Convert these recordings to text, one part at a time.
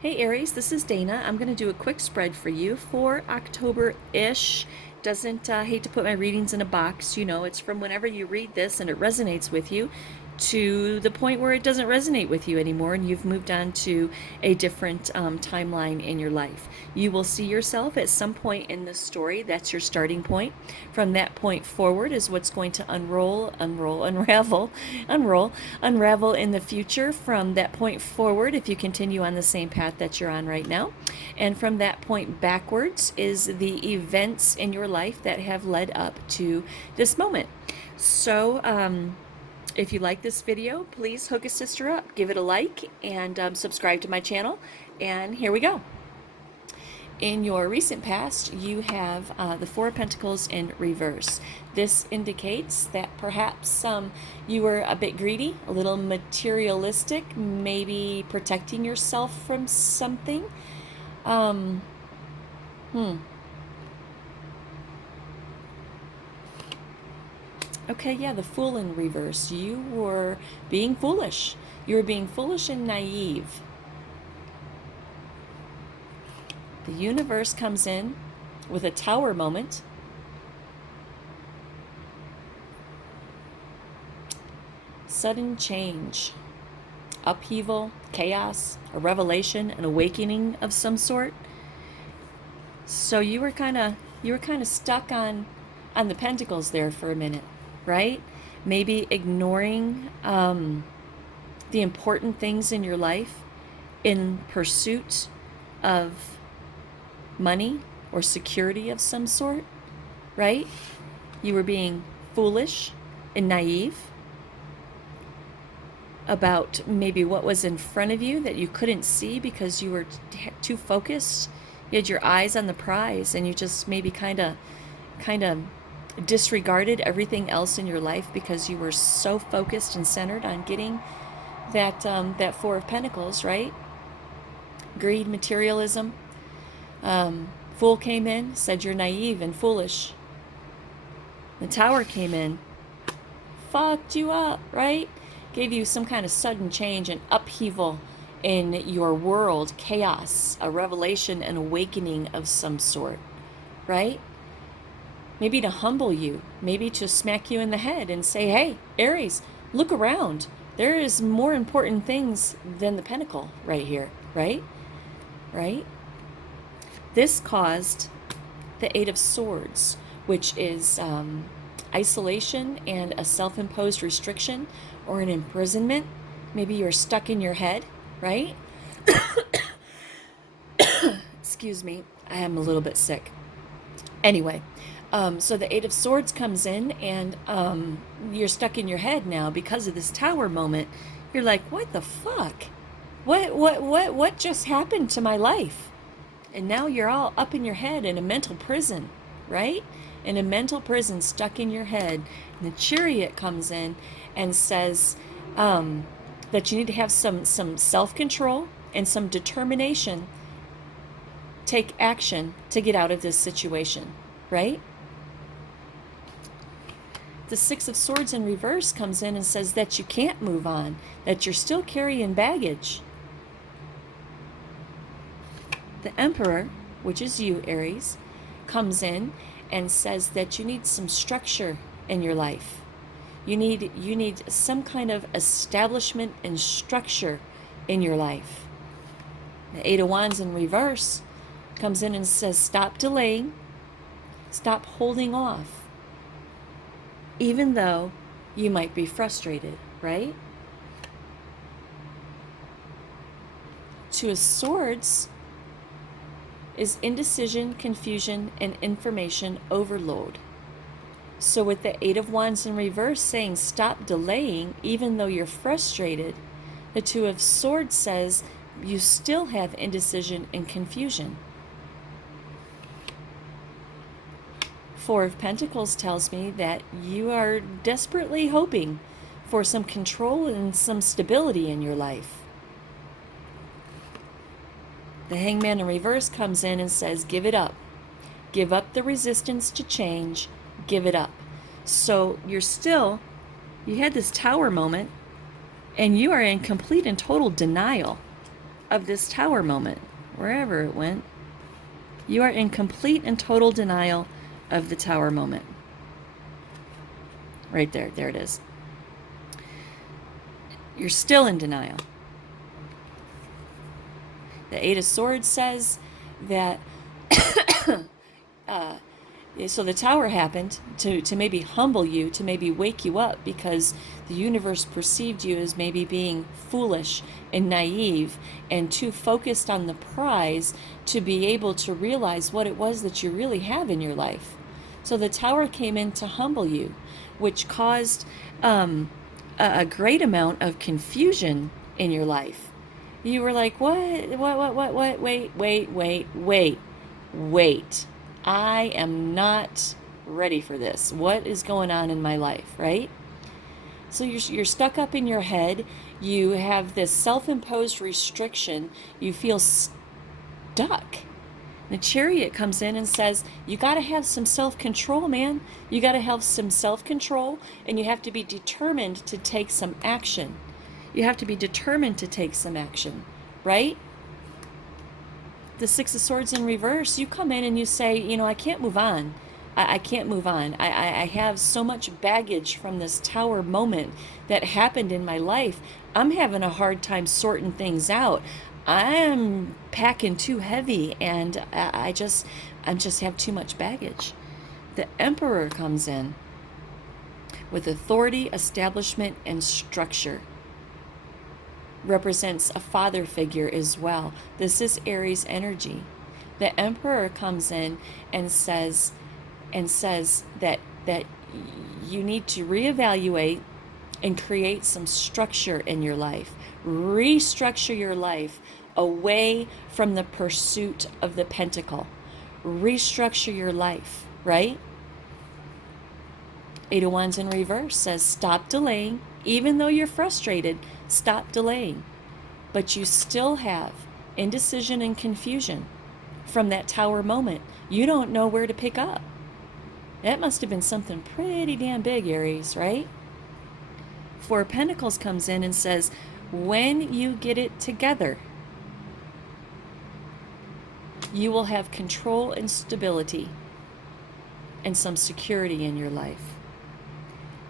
Hey Aries, this is Dana. I'm going to do a quick spread for you for October-ish. Doesn't hate to put my readings in a box. You know, it's from whenever you read this and it resonates with you to the point where it doesn't resonate with you anymore and you've moved on to a different timeline in your life. You will see yourself at some point in this story. That's your starting point. From that point forward is what's going to unravel in the future from that point forward if you continue on the same path that you're on right now. And from that point backwards is the events in your life that have led up to this moment. So, if you like this video, please hook a sister up, give it a like, and subscribe to my channel. And here we go. In your recent past, you have the Four of Pentacles in reverse. This indicates that perhaps you were a bit greedy, a little materialistic, maybe protecting yourself from something. Um, hmm. Okay, yeah, the Fool in reverse. You were being foolish. You were being foolish and naive. The universe comes in with a Tower moment. Sudden change, upheaval, chaos, a revelation, an awakening of some sort. So you were kind of stuck on the pentacles there for a minute, right? Maybe ignoring the important things in your life in pursuit of money or security of some sort, right? You were being foolish and naive about maybe what was in front of you that you couldn't see because you were too focused. You had your eyes on the prize and you just maybe kind of disregarded everything else in your life because you were so focused and centered on getting that Four of Pentacles, right? Greed, materialism. Fool came in, said you're naive and foolish. The Tower came in, fucked you up, right? Gave you some kind of sudden change and upheaval in your world, chaos, a revelation, an awakening of some sort, right? Maybe to humble you, maybe to smack you in the head and say, hey, Aries, look around. There is more important things than the pentacle right here, right? Right? This caused the Eight of Swords, which is isolation and a self-imposed restriction or an imprisonment. Maybe you're stuck in your head, right? Excuse me, I am a little bit sick. Anyway, so the Eight of Swords comes in and you're stuck in your head now because of this Tower moment. You're like, what the fuck? What just happened to my life? And now you're all up in your head in a mental prison, right? In a mental prison stuck in your head. And the Chariot comes in and says that you need to have some self-control and some determination. Take action to get out of this situation, right? The Six of Swords in reverse comes in and says that you can't move on, that you're still carrying baggage. The Emperor, which is you, Aries, comes in and says that you need some structure in your life. You need some kind of establishment and structure in your life. The Eight of Wands in reverse comes in and says, stop delaying, stop holding off, even though you might be frustrated, right? Two of Swords is indecision, confusion, and information overload. So with the Eight of Wands in reverse saying stop delaying even though you're frustrated, the Two of Swords says you still have indecision and confusion. Four of Pentacles tells me that you are desperately hoping for some control and some stability in your life. The Hangman in reverse comes in and says, give it up. Give up the resistance to change. Give it up. So you had this Tower moment, and you are in complete and total denial. of this tower moment, wherever it went. You are in complete and total denial of the tower moment. Right there. There it is. You're still in denial. The Eight of Swords says that so the tower happened to maybe humble you, to maybe wake you up, because the universe perceived you as maybe being foolish and naive and too focused on the prize to be able to realize what it was that you really have in your life. So the tower came in to humble you, which caused a great amount of confusion in your life. You were like, what, wait. I am not ready for this. What is going on in my life, right? So you're stuck up in your head. You have this self-imposed restriction. You feel stuck. The Chariot comes in and says, you got to have some self-control, man. You got to have some self-control, and you have to be determined to take some action. You have to be determined to take some action, right? The Six of Swords in reverse, you come in and you say, I can't move on. I can't move on. I have so much baggage from this tower moment that happened in my life. I'm having a hard time sorting things out. I'm packing too heavy, and I just have too much baggage. The Emperor comes in with authority, establishment, and structure. Represents a father figure as well. This is Aries energy. The Emperor comes in and says that you need to reevaluate and create some structure in your life. Restructure your life away from the pursuit of the pentacle. Restructure your life, right? Eight of Wands in reverse says stop delaying. Even though you're frustrated, stop delaying. But you still have indecision and confusion from that tower moment. You don't know where to pick up. That must have been something pretty damn big, Aries, right? Four of Pentacles comes in and says, when you get it together, you will have control and stability and some security in your life.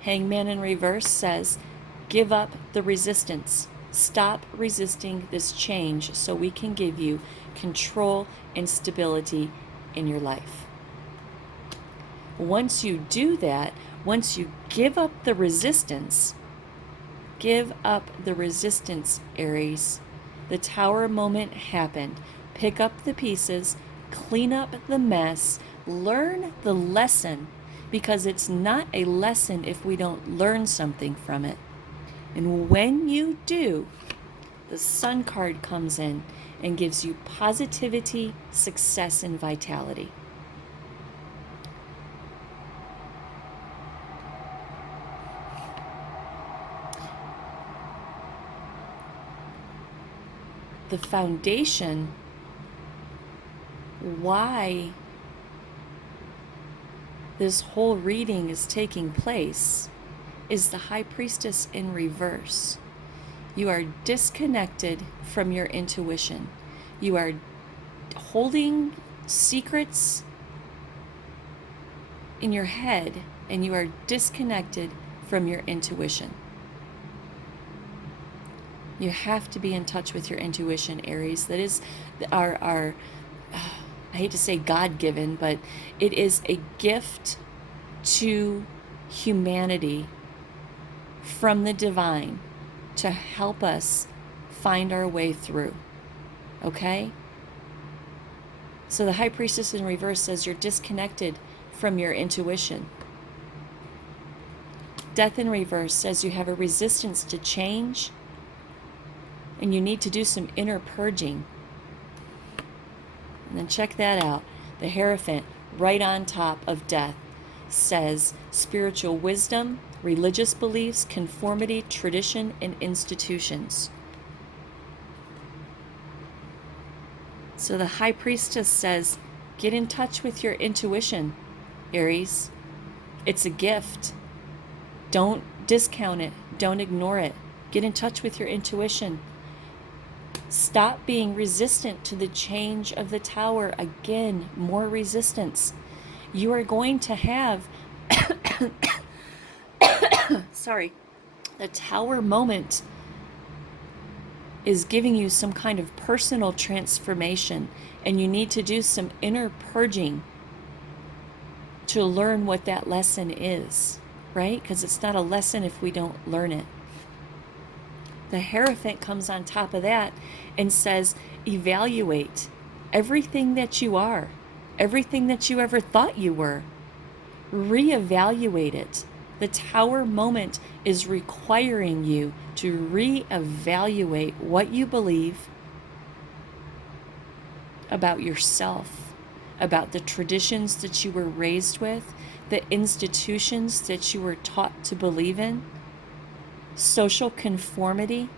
Hangman in reverse says, give up the resistance. Stop resisting this change so we can give you control and stability in your life. Once you do that, once you give up the resistance, Aries. The tower moment happened. Pick up the pieces, clean up the mess, learn the lesson, because it's not a lesson if we don't learn something from it. And when you do, the Sun card comes in and gives you positivity, success, and vitality. The foundation, why this whole reading is taking place, is the High Priestess in reverse. You are disconnected from your intuition. You are holding secrets in your head, and you are disconnected from your intuition. You have to be in touch with your intuition, Aries. That is our I hate to say God-given, but it is a gift to humanity from the divine to help us find our way through. Okay? So the High Priestess in reverse says you're disconnected from your intuition. Death in reverse says you have a resistance to change, and you need to do some inner purging. And then check that out. The Hierophant, right on top of Death, says spiritual wisdom, religious beliefs, conformity, tradition, and institutions. So the High Priestess says, get in touch with your intuition, Aries. It's a gift. Don't discount it. Don't ignore it. Get in touch with your intuition. Stop being resistant to the change of the tower. Again, more resistance. You are going to have, sorry, the tower moment is giving you some kind of personal transformation, and you need to do some inner purging to learn what that lesson is, right? Because it's not a lesson if we don't learn it. The Hierophant comes on top of that and says, evaluate everything that you are, everything that you ever thought you were. Reevaluate it. The tower moment is requiring you to reevaluate what you believe about yourself, about the traditions that you were raised with, the institutions that you were taught to believe in, social conformity,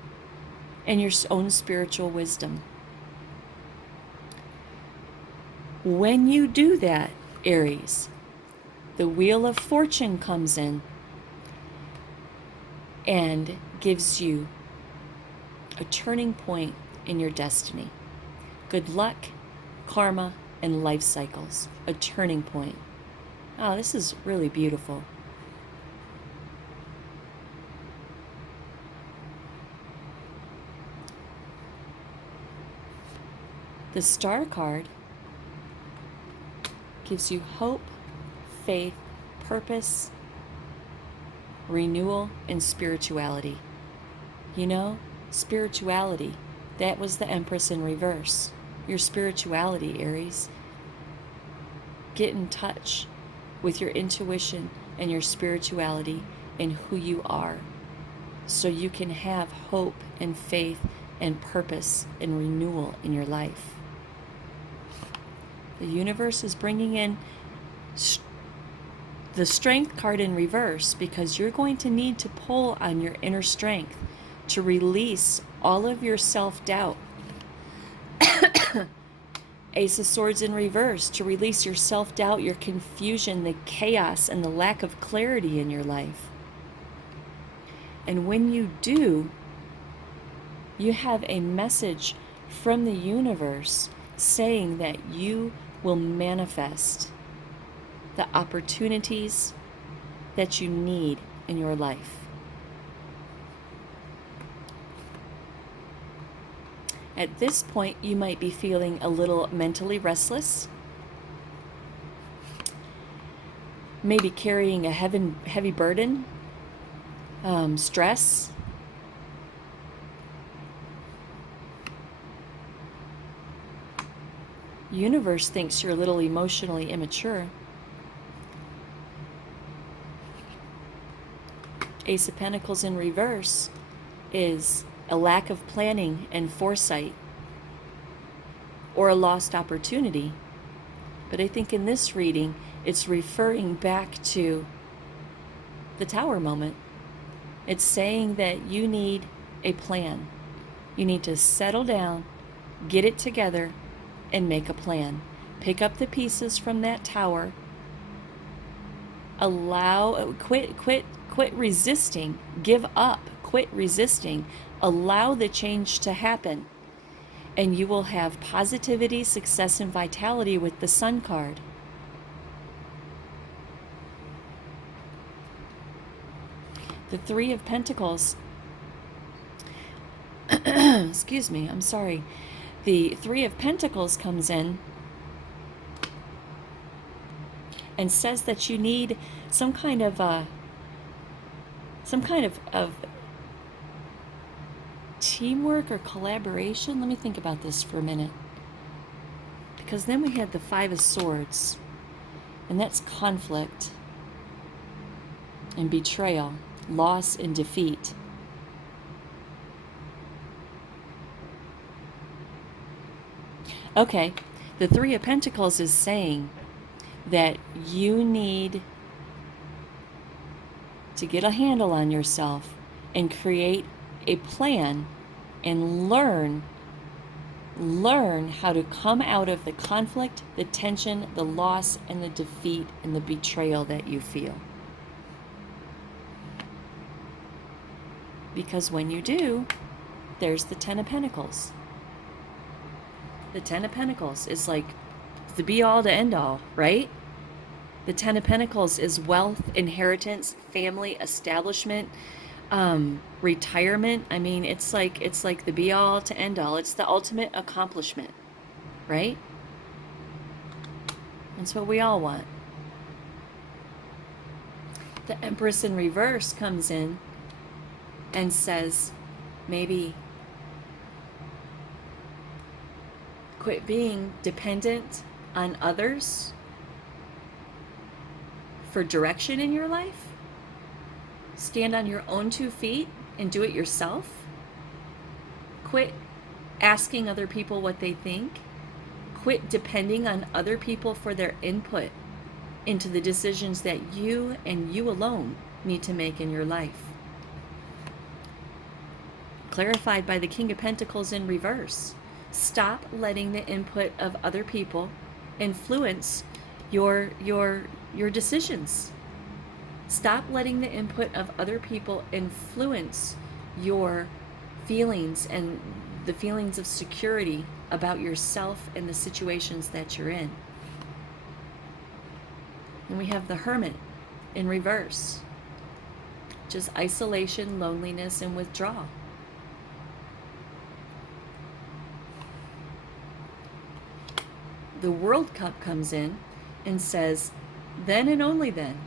and your own spiritual wisdom. When you do that, Aries, the Wheel of Fortune comes in and gives you a turning point in your destiny. Good luck, karma, and life cycles. A turning point. Oh, this is really beautiful. The Star card gives you hope, faith, purpose, renewal, and spirituality. You know, spirituality, that was the Empress in reverse. Your spirituality, Aries. Get in touch with your intuition and your spirituality and who you are, so you can have hope and faith and purpose and renewal in your life. The universe is bringing in the Strength card in reverse, because you're going to need to pull on your inner strength to release all of your self-doubt. Ace of Swords in reverse, to release your self-doubt, your confusion, the chaos, and the lack of clarity in your life. And when you do, you have a message from the universe saying that you will manifest the opportunities that you need in your life. At this point, you might be feeling a little mentally restless, maybe carrying a heavy burden, stress. Universe thinks you're a little emotionally immature. Ace of Pentacles in reverse is a lack of planning and foresight, or a lost opportunity. But I think in this reading, it's referring back to the Tower moment. It's saying that you need a plan. You need to settle down, get it together, and make a plan. Pick up the pieces from that tower. Quit resisting. Give up. Quit resisting. Allow the change to happen. And you will have positivity, success, and vitality with the Sun card. The Three of Pentacles. Excuse me, I'm sorry. The Three of Pentacles comes in and says that you need some kind of teamwork or collaboration. Let me think about this for a minute. Because then we had the Five of Swords, and that's conflict and betrayal, loss and defeat. Okay, the Three of Pentacles is saying that you need to get a handle on yourself and create a plan and learn how to come out of the conflict, the tension, the loss, and the defeat and the betrayal that you feel. Because when you do, there's the Ten of Pentacles. The Ten of Pentacles is like the be all to end all, right? The Ten of Pentacles is wealth, inheritance, family, establishment, retirement. I mean, it's like the be all to end all. It's the ultimate accomplishment, right? That's what we all want. The Empress in reverse comes in and says, maybe quit being dependent on others for direction in your life. Stand on your own 2 feet and do it yourself. Quit asking other people what they think. Quit depending on other people for their input into the decisions that you and you alone need to make in your life. Clarified by the King of Pentacles in reverse. Stop letting the input of other people influence your decisions. Stop letting the input of other people influence your feelings and the feelings of security about yourself and the situations that you're in. And we have the Hermit in reverse. Just isolation, loneliness, and withdrawal. The World Cup comes in and says, then and only then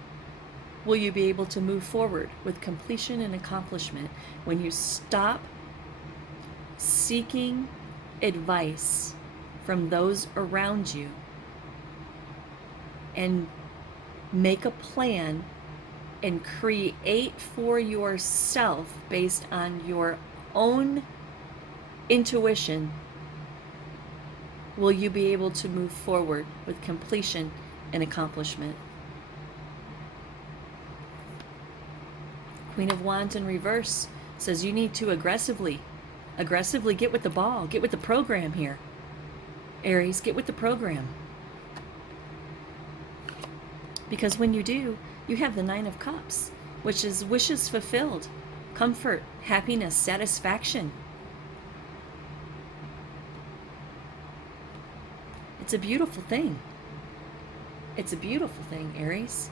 will you be able to move forward with completion and accomplishment when you stop seeking advice from those around you and make a plan and create for yourself based on your own intuition. Will you be able to move forward with completion and accomplishment? Queen of Wands in reverse says you need to aggressively get with the ball, get with the program here. Aries, get with the program. Because when you do, you have the Nine of Cups, which is wishes fulfilled, comfort, happiness, satisfaction. It's a beautiful thing. It's a beautiful thing, Aries.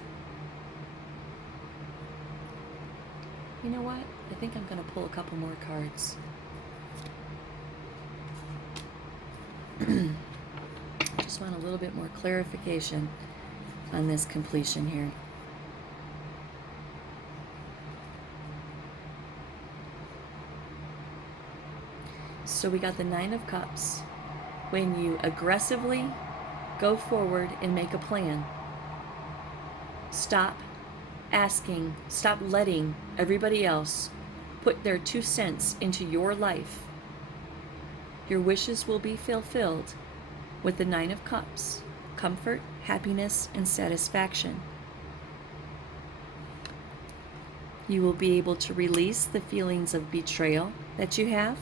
You know what? I think I'm going to pull a couple more cards. Just want a little bit more clarification on this completion here. So we got the Nine of Cups. When you aggressively go forward and make a plan, stop letting everybody else put their 2 cents into your life. Your wishes will be fulfilled with the Nine of Cups, comfort, happiness, and satisfaction. You will be able to release the feelings of betrayal that you have.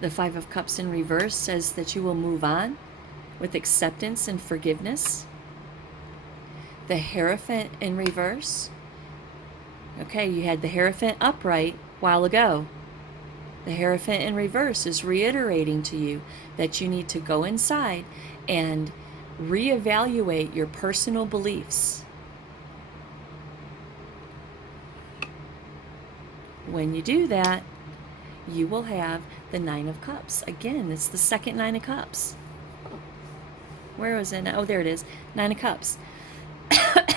The Five of Cups in reverse says that you will move on with acceptance and forgiveness. The Hierophant in reverse. Okay, you had the Hierophant upright a while ago. The Hierophant in reverse is reiterating to you that you need to go inside and reevaluate your personal beliefs. When you do that, you will have the Nine of Cups. Again, it's the second Nine of Cups. Where was it? Oh, there it is. Nine of Cups.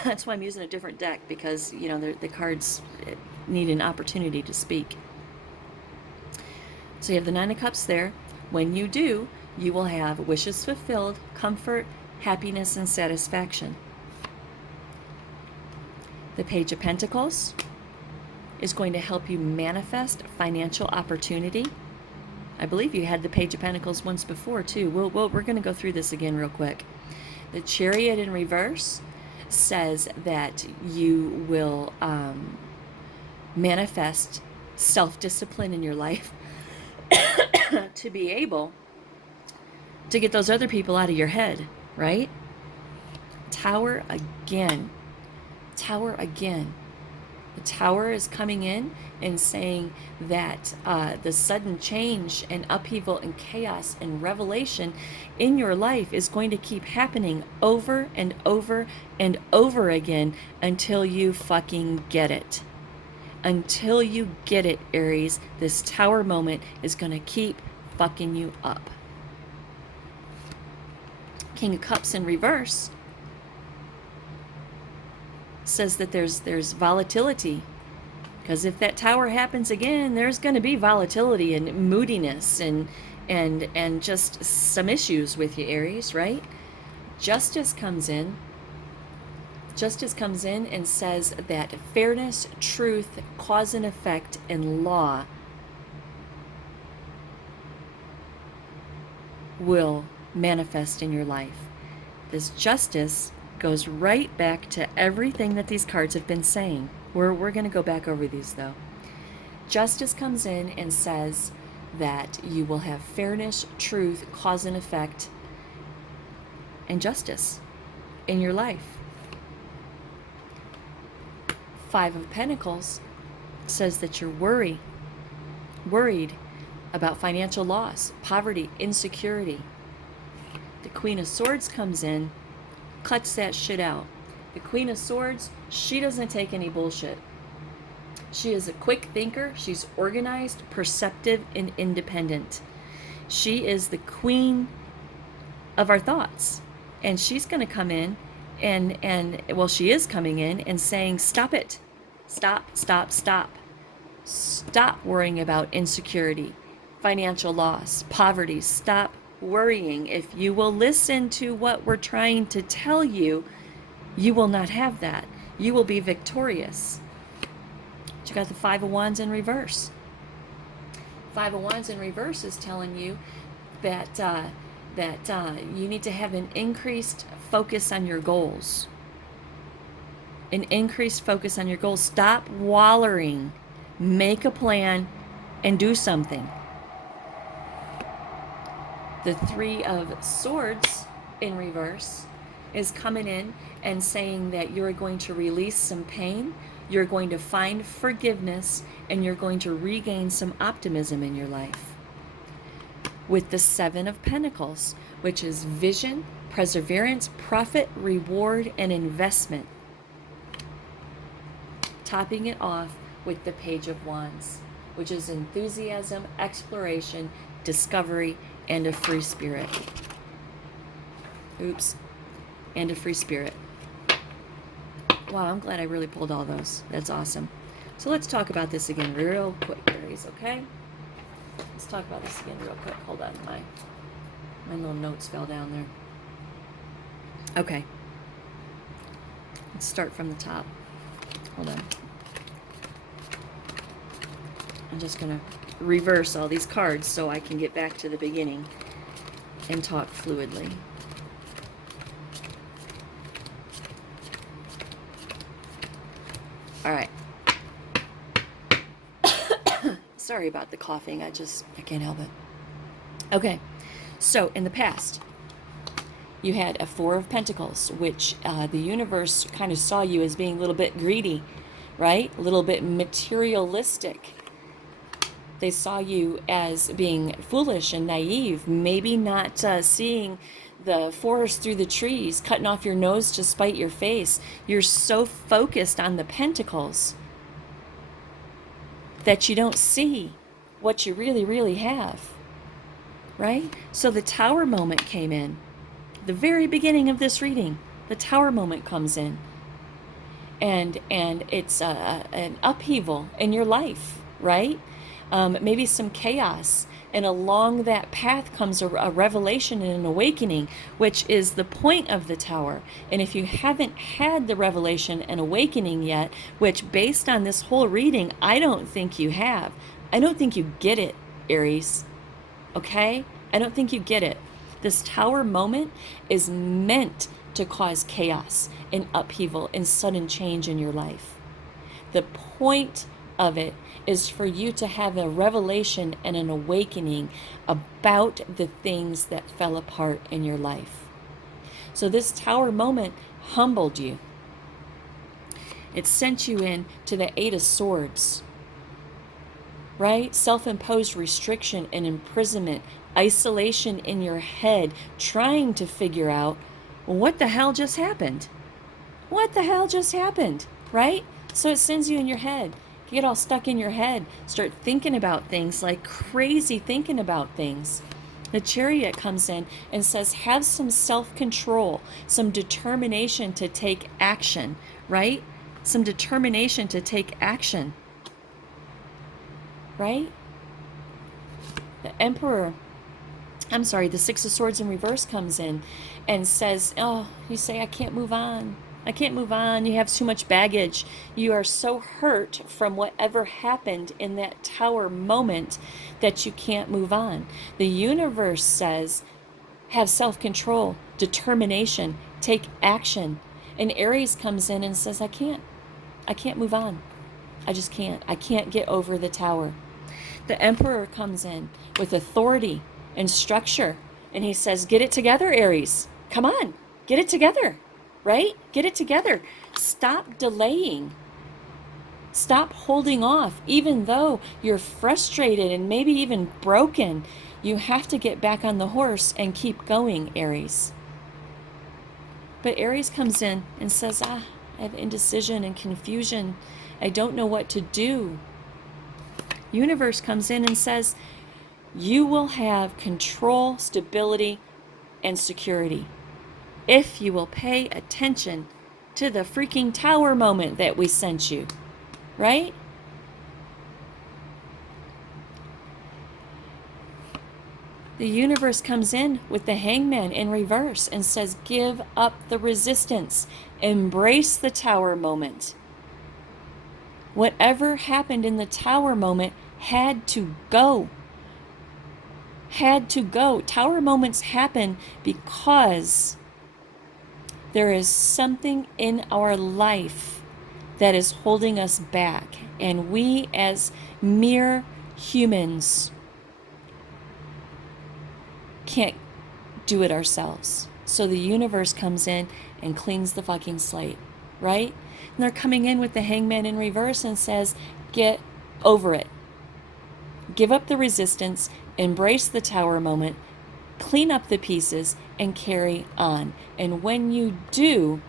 That's why I'm using a different deck, because, you know, the cards need an opportunity to speak. So you have the Nine of Cups there. When you do, you will have wishes fulfilled, comfort, happiness, and satisfaction. The Page of Pentacles is going to help you manifest financial opportunity. I believe you had the Page of Pentacles once before too. We're going to go through this again real quick. The Chariot in reverse says that you will manifest self-discipline in your life to be able to get those other people out of your head, right? Tower again. Tower again. The Tower is coming in and saying that the sudden change and upheaval and chaos and revelation in your life is going to keep happening over and over and over again until you fucking get it. Until you get it, Aries, this Tower moment is going to keep fucking you up. King of Cups in reverse says that there's volatility, because if that Tower happens again, there's going to be volatility and moodiness and just some issues with you, Aries, right? Justice comes in and says that fairness, truth, cause and effect, and law will manifest in your life. This justice goes right back to everything that these cards have been saying. We're going to go back over these, though. Justice comes in and says that you will have fairness, truth, cause and effect, and justice in your life. Five of Pentacles says that you're worried about financial loss, poverty, insecurity. The Queen of Swords comes in, cuts that shit out. The Queen of Swords, she doesn't take any bullshit. She is a quick thinker. She's organized, perceptive, and independent. She is the queen of our thoughts. And she's going to come in and well, she is coming in and saying, stop it. Stop. Stop worrying about insecurity, financial loss, poverty. Stop worrying. If you will listen to what we're trying to tell you, you will not have that. You will be victorious. But you got the Five of Wands in reverse. Five of Wands in reverse is telling you that you need to have an increased focus on your goals. An increased focus on your goals. Stop wallowing. Make a plan and do something. The Three of Swords in reverse is coming in and saying that you're going to release some pain, you're going to find forgiveness, and you're going to regain some optimism in your life. With the Seven of Pentacles, which is vision, perseverance, profit, reward, and investment. Topping it off with the Page of Wands, which is enthusiasm, exploration, discovery, and a free spirit. Oops. And a free spirit. Wow, I'm glad I really pulled all those. That's awesome. So let's talk about this again real quick, Aries, okay? Let's talk about this again real quick. Hold on, my little notes fell down there. Okay. Let's start from the top. Hold on. I'm just going to reverse all these cards so I can get back to the beginning and talk fluidly. All right. Sorry about the coughing. I can't help it. Okay. So in the past, you had a Four of Pentacles, which the universe kind of saw you as being a little bit greedy, right? A little bit materialistic. They saw you as being foolish and naive, maybe not seeing the forest through the trees, cutting off your nose to spite your face. You're so focused on the pentacles that you don't see what you really, really have, right? So the Tower moment came in. The very beginning of this reading, the Tower moment comes in. And it's an upheaval in your life, right? Maybe some chaos, and along that path comes a revelation and an awakening, which is the point of the Tower. And if you haven't had the revelation and awakening yet, which based on this whole reading, I don't think you have. I don't think you get it, Aries. Okay? I don't think you get it. This Tower moment is meant to cause chaos and upheaval and sudden change in your life. The point of it is for you to have a revelation and an awakening about the things that fell apart in your life. So this Tower moment humbled you. It sent you in to the Eight of Swords, right? Self-imposed restriction and imprisonment, isolation in your head, trying to figure out what the hell just happened. What the hell just happened, right? So it sends you in your head. You get all stuck in your head. Start thinking about things like crazy, thinking about things. The Chariot comes in and says, have some self-control, some determination to take action, right? Some determination to take action, right? The Six of Swords in reverse comes in and says, oh, you say, I can't move on. I can't move on. You have too much baggage. You are so hurt from whatever happened in that tower moment that you can't move on. The universe says, have self-control, determination, take action. And Aries comes in and says, I can't move on. I just can't. I can't get over the tower. The Emperor comes in with authority and structure, and he says, get it together, Aries. Come on, get it together, right? Get it together. Stop delaying. Stop holding off. Even though you're frustrated and maybe even broken, you have to get back on the horse and keep going, Aries. But Aries comes in and says, I have indecision and confusion. I don't know what to do. Universe comes in and says, you will have control, stability, and security if you will pay attention to the freaking tower moment that we sent you, right? The universe comes in with the Hangman in reverse and says, give up the resistance, embrace the tower moment. Whatever happened in the tower moment had to go. Had to go. Tower moments happen because there is something in our life that is holding us back. And we as mere humans can't do it ourselves. So the universe comes in and cleans the fucking slate, right? And they're coming in with the Hangman in reverse and says, get over it. Give up the resistance, embrace the tower moment, clean up the pieces, and carry on. And when you do,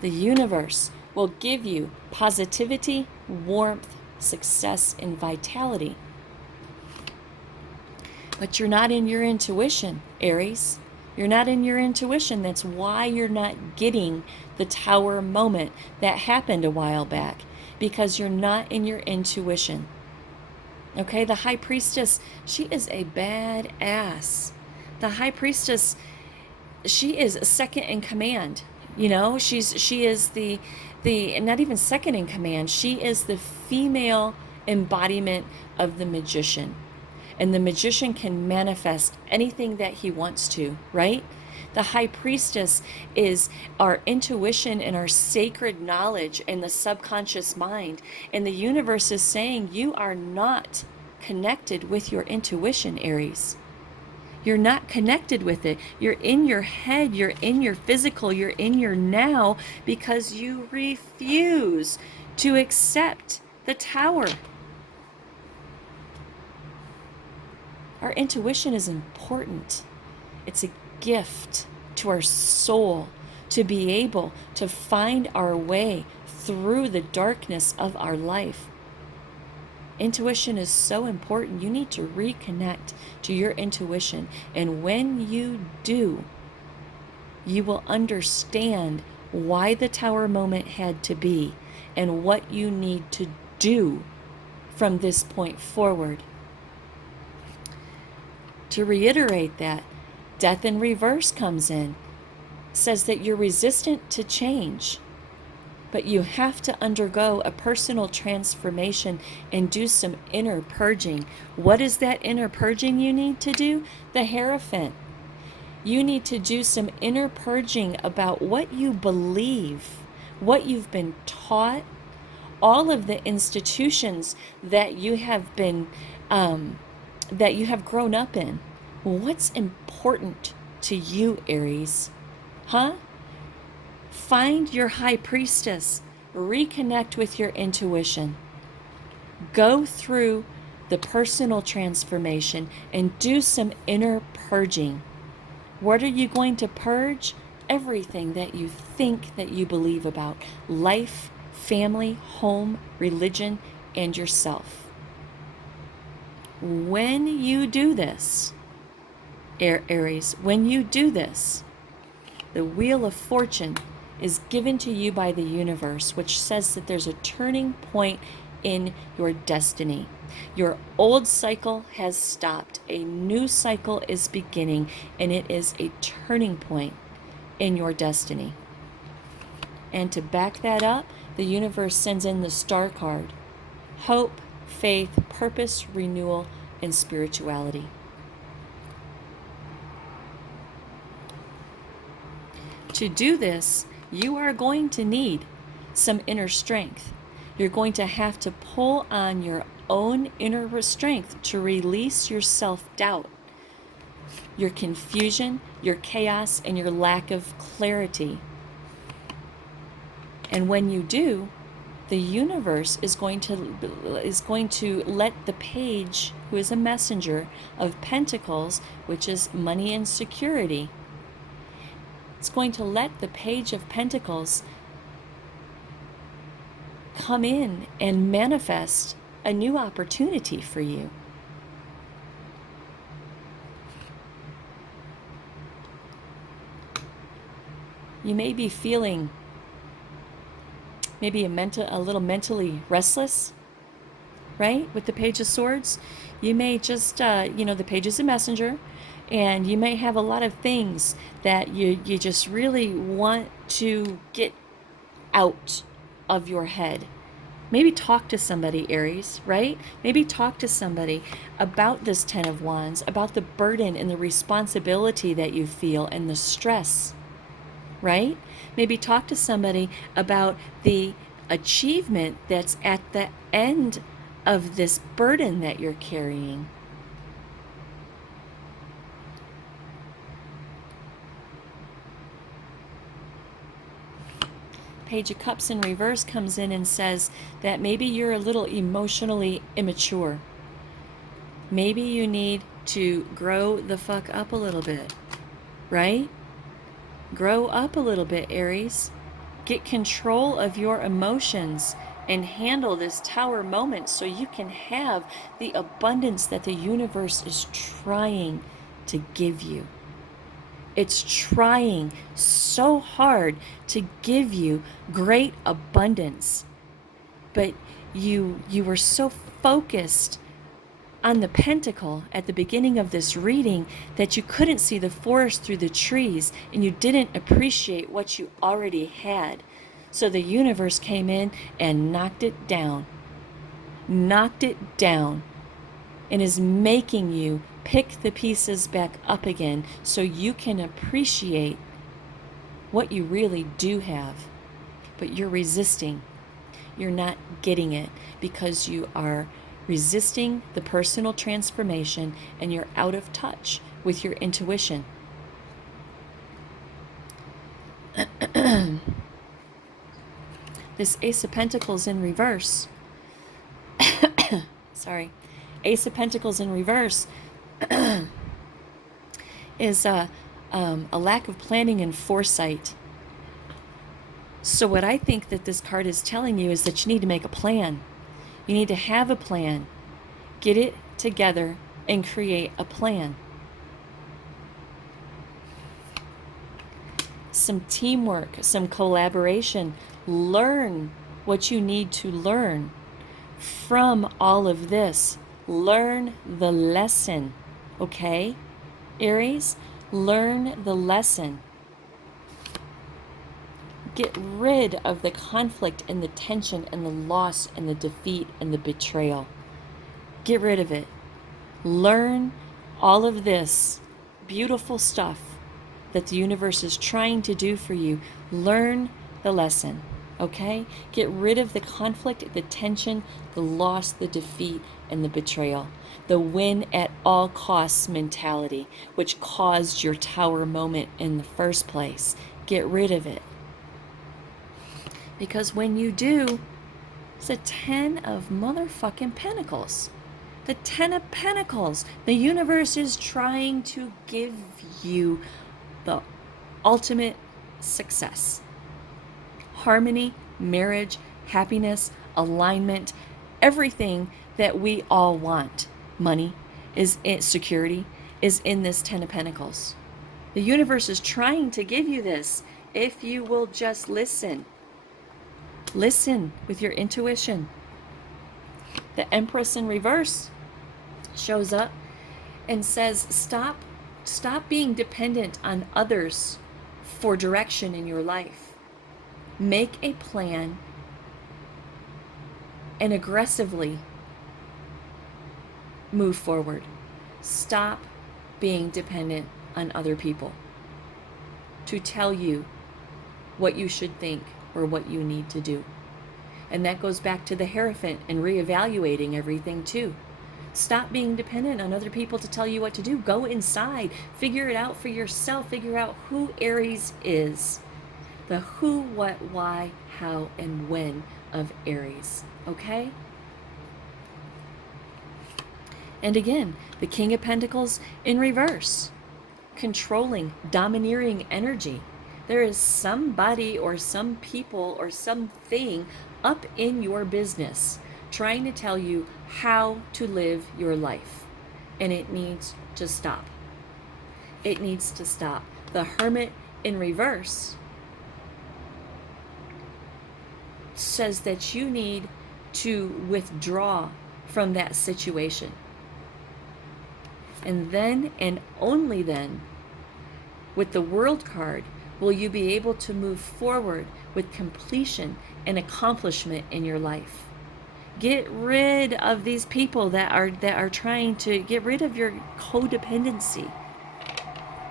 the universe will give you positivity, warmth, success, and vitality. But you're not in your intuition, Aries. You're not in your intuition. That's why you're not getting the tower moment that happened a while back, because you're not in your intuition. Okay, the High Priestess, she is a bad ass. The High Priestess, she is second in command. You know, she is the not even second in command. She is the female embodiment of the magician. And the magician can manifest anything that he wants to, right? The High Priestess is our intuition and our sacred knowledge in the subconscious mind. And the universe is saying you are not connected with your intuition, Aries. You're not connected with it. You're in your head, you're in your physical, you're in your now because you refuse to accept the tower. Our intuition is important. It's a gift to our soul to be able to find our way through the darkness of our life. Intuition is so important. You need to reconnect to your intuition. And when you do, you will understand why the tower moment had to be and what you need to do from this point forward. To reiterate that, Death in reverse comes in, says that you're resistant to change, but you have to undergo a personal transformation and do some inner purging. What is that inner purging you need to do? The Hierophant. You need to do some inner purging about what you believe, what you've been taught, all of the institutions that you have been that you have grown up in. What's important to you, Aries? Huh? Find your High Priestess. reconnect with your intuition. Go through the personal transformation and do some inner purging. What are you going to purge? Everything that you think that you believe about life, family, home, religion, and yourself. When you do this, Aries, when you do this, the Wheel of Fortune is given to you by the universe, which says that there's a turning point in your destiny. Your old cycle has stopped. A new cycle is beginning, and it is a turning point in your destiny. And to back that up, the universe sends in the star card: hope, faith, purpose, renewal, and spirituality. To do this, you are going to need some inner strength. You're going to have to pull on your own inner strength to release your self-doubt, your confusion, your chaos, and your lack of clarity. And when you do, the universe is going to let the page, who is a messenger of Pentacles, which is money and security, it's going to let the Page of Pentacles come in and manifest a new opportunity for you. You may be feeling maybe a little mentally restless, right? With the Page of Swords, you may just, the Page is a messenger, and you may have a lot of things that you just really want to get out of your head. Maybe talk to somebody, Aries, right? Maybe talk to somebody about this Ten of Wands, about the burden and the responsibility that you feel and the stress, right? Maybe talk to somebody about the achievement that's at the end of this burden that you're carrying. Page of Cups in reverse comes in and says that maybe you're a little emotionally immature. Maybe you need to grow the fuck up a little bit, right? Grow up a little bit, Aries. Get control of your emotions and handle this Tower moment so you can have the abundance that the universe is trying to give you. It's trying so hard to give you great abundance. But you were so focused on the pentacle at the beginning of this reading that you couldn't see the forest through the trees, and you didn't appreciate what you already had. So the universe came in and knocked it down, and is making you pick the pieces back up again so you can appreciate what you really do have. But you're resisting. You're not getting it because you are resisting the personal transformation, and you're out of touch with your intuition. This Ace of Pentacles in reverse. Sorry. Ace of Pentacles in reverse is a lack of planning and foresight. So what I think that this card is telling you is that you need to make a plan. You need to have a plan. Get it together and create a plan. Some teamwork, some collaboration. Learn what you need to learn from all of this. Learn the lesson, okay? Aries, learn the lesson. Get rid of the conflict and the tension and the loss and the defeat and the betrayal. Get rid of it. Learn all of this beautiful stuff that the universe is trying to do for you. Learn the lesson, okay? Get rid of the conflict, the tension, the loss, the defeat, and the betrayal. The win at all costs mentality, which caused your Tower moment in the first place. Get rid of it. Because when you do, it's a 10 of motherfucking pentacles. The 10 of pentacles. The universe is trying to give you the ultimate success. Harmony, marriage, happiness, alignment, everything that we all want. Money is in security, is in this 10 of pentacles. The universe is trying to give you this if you will just listen. Listen with your intuition. The Empress in reverse shows up and says, stop being dependent on others for direction in your life. Make a plan and aggressively move forward. Stop being dependent on other people to tell you what you should think or what you need to do. And that goes back to the Hierophant and reevaluating everything too. Stop being dependent on other people to tell you what to do. Go inside, figure it out for yourself, figure out who Aries is. The who, what, why, how, and when of Aries, okay? And again, the King of Pentacles in reverse, controlling, domineering energy. There is somebody or some people or something up in your business trying to tell you how to live your life. And it needs to stop. It needs to stop. The Hermit in reverse says that you need to withdraw from that situation. And then, and only then, with the World card, will you be able to move forward with completion and accomplishment in your life. Get rid of these people that are trying to get rid of your codependency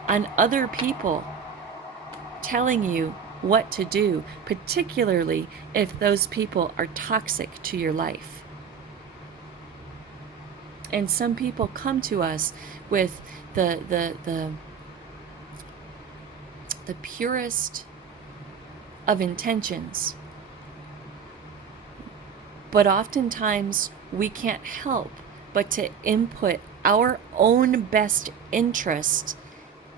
on other people telling you what to do, particularly if those people are toxic to your life. And some people come to us with the purest of intentions. But oftentimes we can't help but to input our own best interest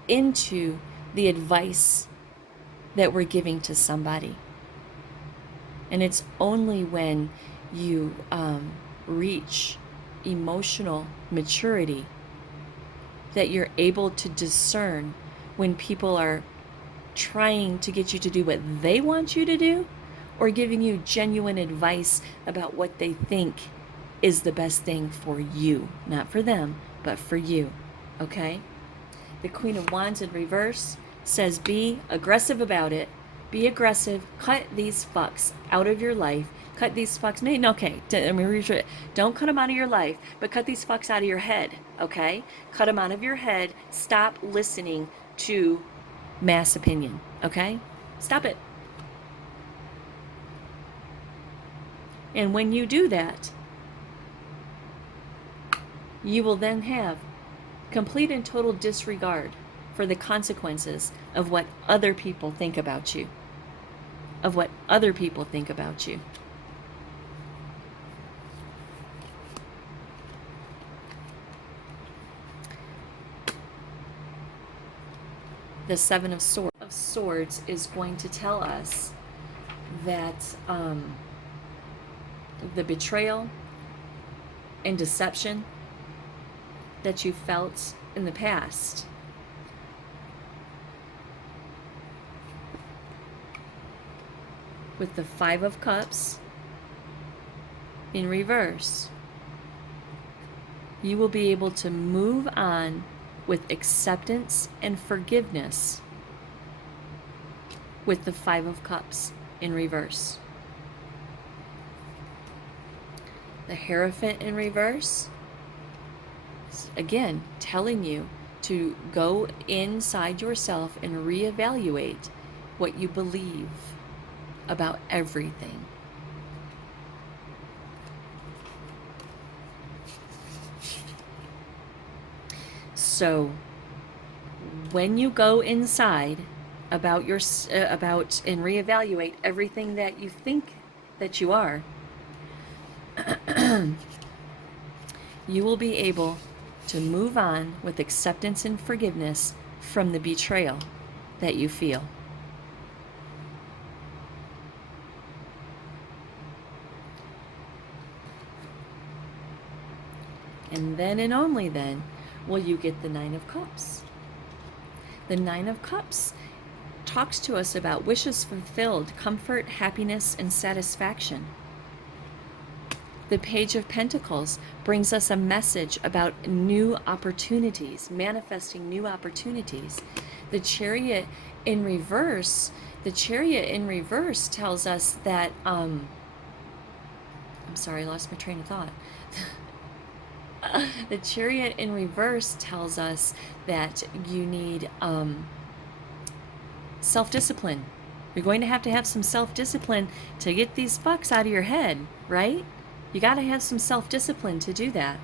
into the advice that we're giving to somebody. And it's only when you reach emotional maturity that you're able to discern when people are trying to get you to do what they want you to do or giving you genuine advice about what they think is the best thing for you. Not for them, but for you. Okay? The Queen of Wands in reverse says be aggressive about it. Be aggressive. Cut these fucks out of your life. Cut these fucks. Okay, don't cut them out of your life, but cut these fucks out of your head. Okay? Cut them out of your head. Stop listening to mass opinion. Okay? Stop it. And when you do that, you will then have complete and total disregard for the consequences of what other people think about you. Of what other people think about you. The Seven of Swords is going to tell us that the betrayal and deception that you felt in the past with the Five of Cups in reverse, you will be able to move on with acceptance and forgiveness with the Five of Cups in reverse. The Hierophant in reverse, again, telling you to go inside yourself and reevaluate what you believe about everything. So, when you go inside about about and reevaluate everything that you think that you are, you will be able to move on with acceptance and forgiveness from the betrayal that you feel. And then and only then will you get the Nine of Cups. The Nine of Cups talks to us about wishes fulfilled, comfort, happiness, and satisfaction. The Page of Pentacles brings us a message about new opportunities, manifesting new opportunities. The Chariot in reverse tells us that, I'm sorry, I lost my train of thought. The Chariot in reverse tells us that you need self-discipline. You're going to have some self-discipline to get these fucks out of your head, right? You got to have some self-discipline to do that.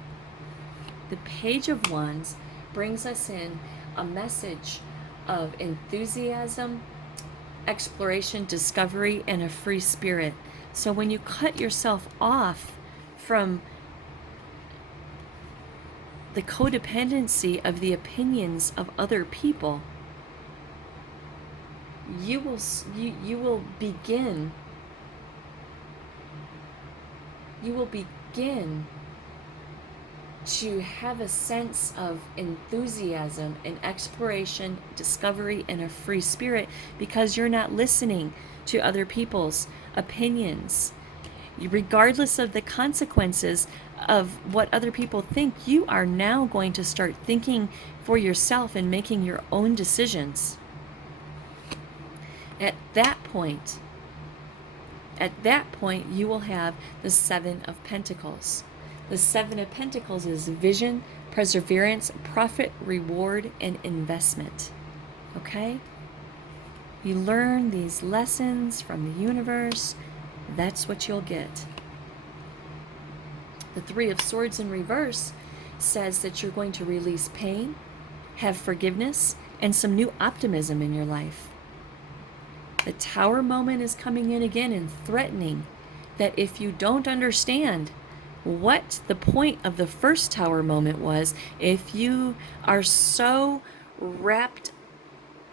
The Page of Wands brings us in a message of enthusiasm, exploration, discovery, and a free spirit. So when you cut yourself off from the codependency of the opinions of other people, you will begin to have a sense of enthusiasm and exploration, discovery, and a free spirit, because you're not listening to other people's opinions. Regardless of the consequences of what other people think, you are now going to start thinking for yourself and making your own decisions. At that point, you will have the Seven of Pentacles. The Seven of Pentacles is vision, perseverance, profit, reward, and investment. Okay? You learn these lessons from the universe, that's what you'll get. The Three of Swords in reverse says that you're going to release pain, have forgiveness, and some new optimism in your life. The Tower moment is coming in again and threatening that if you don't understand what the point of the first Tower moment was, if you are so wrapped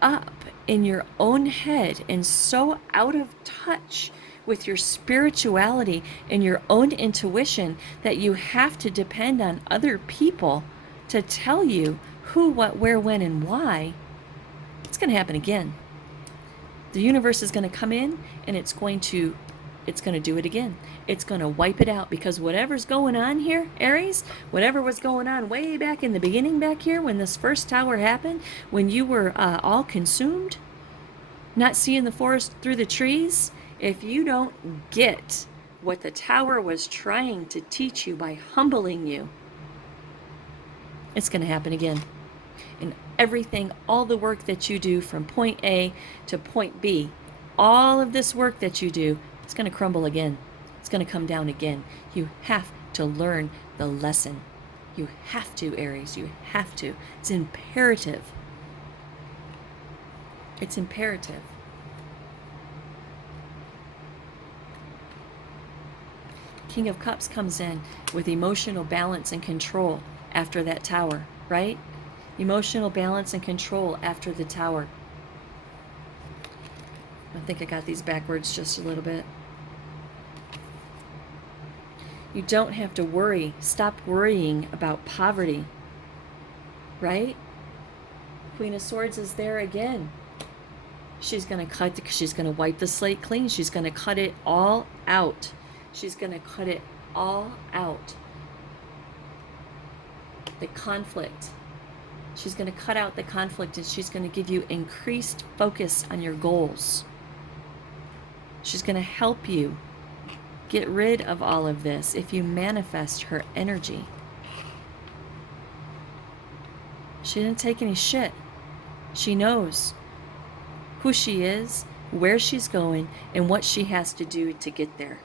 up in your own head and so out of touch with your spirituality and your own intuition that you have to depend on other people to tell you who, what, where, when, and why, it's going to happen again. The universe is going to come in and it's going to do it again. It's going to wipe it out, because whatever's going on here, Aries, whatever was going on way back in the beginning back here when this first tower happened, when you were all consumed, not seeing the forest through the trees, if you don't get what the tower was trying to teach you by humbling you, it's going to happen again. And everything, all the work that you do from point A to point B, all of this work that you do, it's going to crumble again. It's going to come down again. You have to learn the lesson. You have to, Aries. You have to. It's imperative. It's imperative. King of Cups comes in with emotional balance and control after that tower, right? Emotional balance and control after the tower. I think I got these backwards just a little bit. You don't have to worry. Stop worrying about poverty, right? Queen of Swords is there again. She's going to wipe the slate clean. She's going to cut it all out. She's going to cut it all out. The conflict. She's going to cut out the conflict, and she's going to give you increased focus on your goals. She's going to help you get rid of all of this if you manifest her energy. She didn't take any shit. She knows who she is, where she's going, and what she has to do to get there.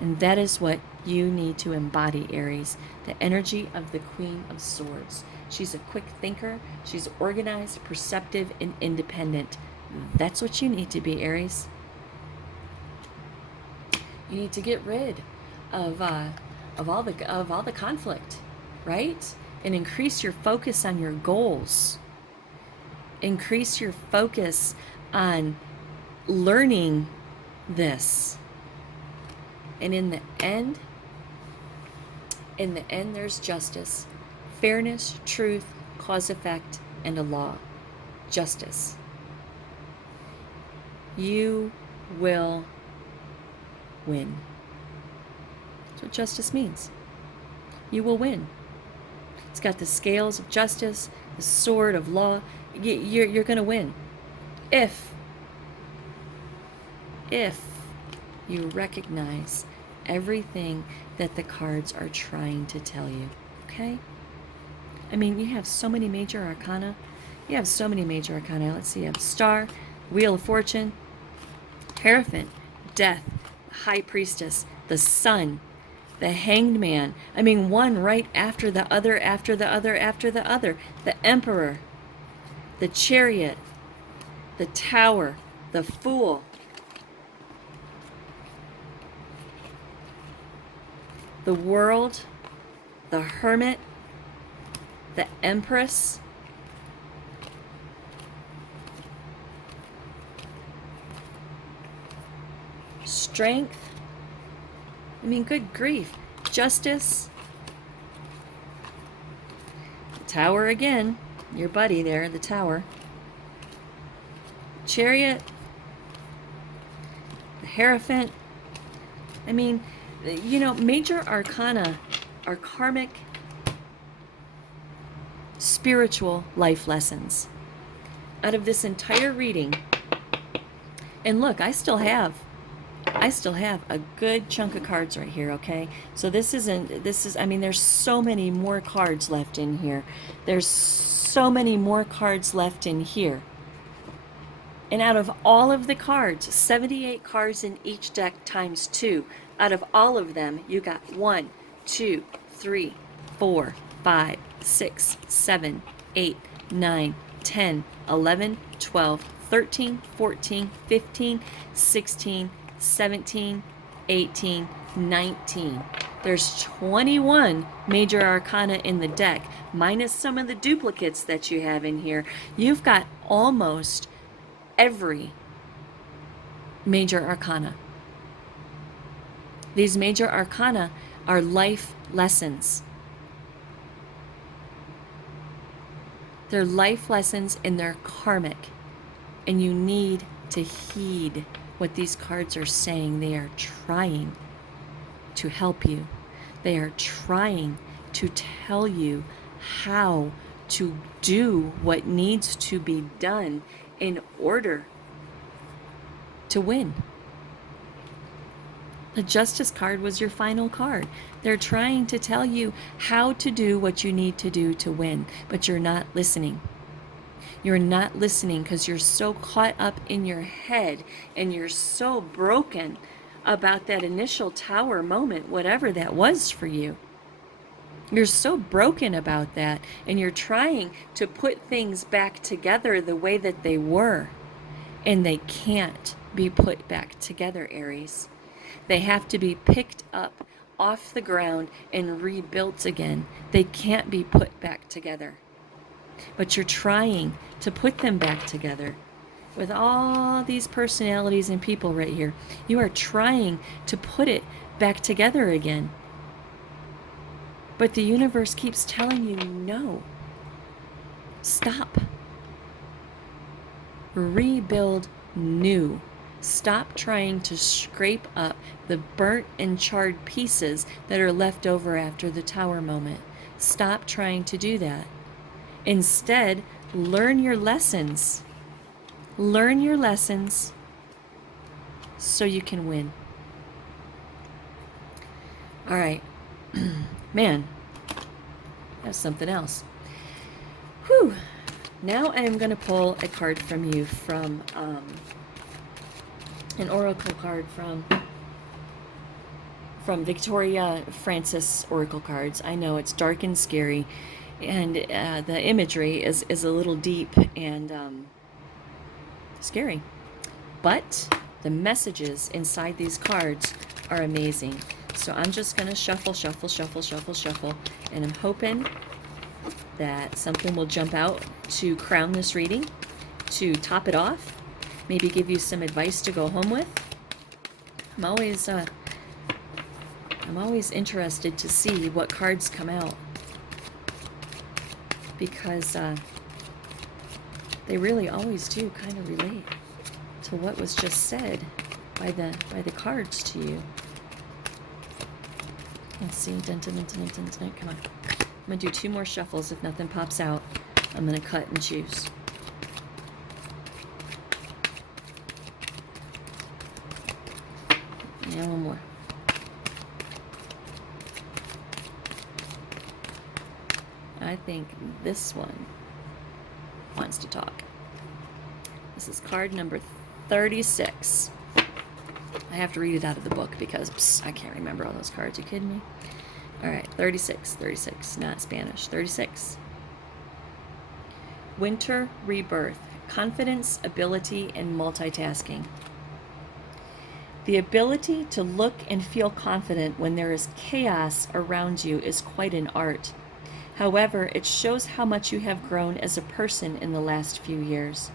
And that is what you need to embody, Aries, the energy of the Queen of Swords. She's a quick thinker. She's organized, perceptive, and independent. That's what you need to be, Aries. You need to get rid of all the conflict, right? And increase your focus on your goals. Increase your focus on learning this. And in the end, there's justice, fairness, truth, cause, effect, and a law. Justice. You will win. That's what justice means. You will win. It's got the scales of justice, the sword of law. You're going to win. If you recognize everything that the cards are trying to tell you, okay? I mean, you have so many major arcana. You have so many major arcana. Let's see, you have Star, Wheel of Fortune, Hierophant, Death, High Priestess, the Sun, the Hanged Man. I mean, one right after the other, after the other, after the other. The Emperor, the Chariot, the Tower, the Fool, the World, the Hermit, the Empress, Strength. I mean, good grief. Justice. The Tower again. Your buddy there, the Tower. Chariot. The Hierophant. I mean, you know, major arcana are karmic, spiritual life lessons. Out of this entire reading, and look, I still have a good chunk of cards right here, okay? So this is, I mean, there's so many more cards left in here. There's so many more cards left in here. And out of all of the cards, 78 cards in each deck times 2. Out of all of them, you got 1, 2, 3, 4, 5, 6, 7, 8, 9, 10, 11, 12, 13, 14, 15, 16, 17, 18, 19. There's 21 major arcana in the deck, minus some of the duplicates that you have in here. You've got almost every major arcana. These major arcana are life lessons. They're life lessons and they're karmic. And you need to heed what these cards are saying. They are trying to help you. They are trying to tell you how to do what needs to be done in order to win. The Justice card was your final card. They're trying to tell you how to do what you need to do to win, but you're not listening. You're not listening because you're so caught up in your head and you're so broken about that initial Tower moment, whatever that was for you. You're so broken about that, and you're trying to put things back together the way that they were, and they can't be put back together, Aries. They have to be picked up off the ground and rebuilt again. They can't be put back together. But you're trying to put them back together. With all these personalities and people right here, you are trying to put it back together again. But the universe keeps telling you, no. Stop. Rebuild new. Stop trying to scrape up the burnt and charred pieces that are left over after the Tower moment. Stop trying to do that. Instead, learn your lessons. Learn your lessons so you can win. All right. Man, that's something else. Whew. Now I am going to pull a card from you from an oracle card from Victoria Francis Oracle Cards. I know it's dark and scary, and the imagery is a little deep, and scary. But the messages inside these cards are amazing. So I'm just going to shuffle, shuffle, shuffle, shuffle, shuffle, and I'm hoping that something will jump out to crown this reading, to top it off, maybe give you some advice to go home with. I'm always interested to see what cards come out, because they really always do kind of relate to what was just said by the cards to you. Let's see. Dun, dun, dun, dun, dun, dun. Come on. I'm going to do 2 more shuffles. If nothing pops out, I'm going to cut and choose. And 1 more. I think this one wants to talk. This is card number 36. I have to read it out of the book because I can't remember all those cards. You kidding me? All right, 36, not Spanish. 36. Winter rebirth, confidence, ability, and multitasking. The ability to look and feel confident when there is chaos around you is quite an art. However, it shows how much you have grown as a person in the last few years.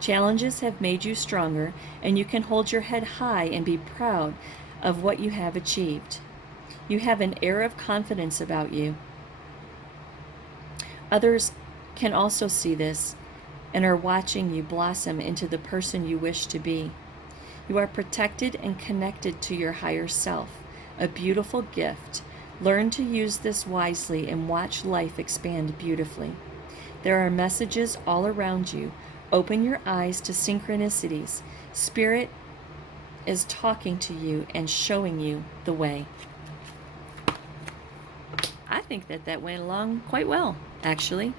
Challenges have made you stronger, and you can hold your head high and be proud of what you have achieved. You have an air of confidence about you. Others can also see this and are watching you blossom into the person you wish to be. You are protected and connected to your higher self, a beautiful gift. Learn to use this wisely and watch life expand beautifully. There are messages all around you. Open your eyes to synchronicities. Spirit is talking to you and showing you the way. I think that went along quite well, actually.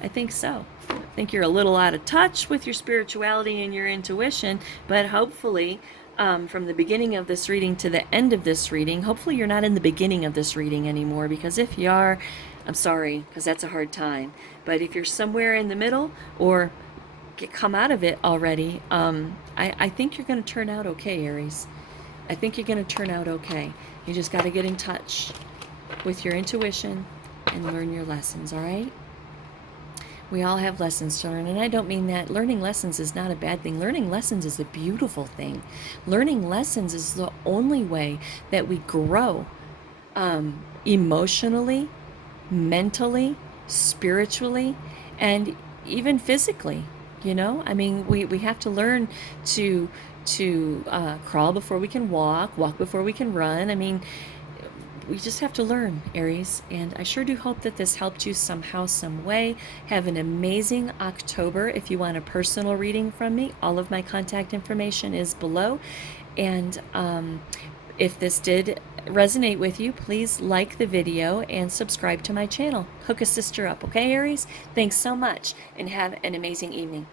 I think so. I think you're a little out of touch with your spirituality and your intuition, but hopefully from the beginning of this reading to the end of this reading, hopefully you're not in the beginning of this reading anymore, because if you are, I'm sorry, because that's a hard time. But if you're somewhere in the middle or come out of it already, I think you're going to turn out okay, Aries. I think you're going to turn out okay. You just got to get in touch with your intuition and learn your lessons, all right? We all have lessons to learn, and I don't mean that learning lessons is not a bad thing. Learning lessons is a beautiful thing. Learning lessons is the only way that we grow emotionally, mentally, spiritually, and even physically. You know, I mean, we have to learn to crawl before we can walk before we can run. I mean, we just have to learn, Aries, and I sure do hope that this helped you somehow, some way. Have an amazing October. If you want a personal reading from me, all of my contact information is below. And if this did resonate with you, please like the video and subscribe to my channel. Hook a sister up, okay, Aries? Thanks so much, and have an amazing evening.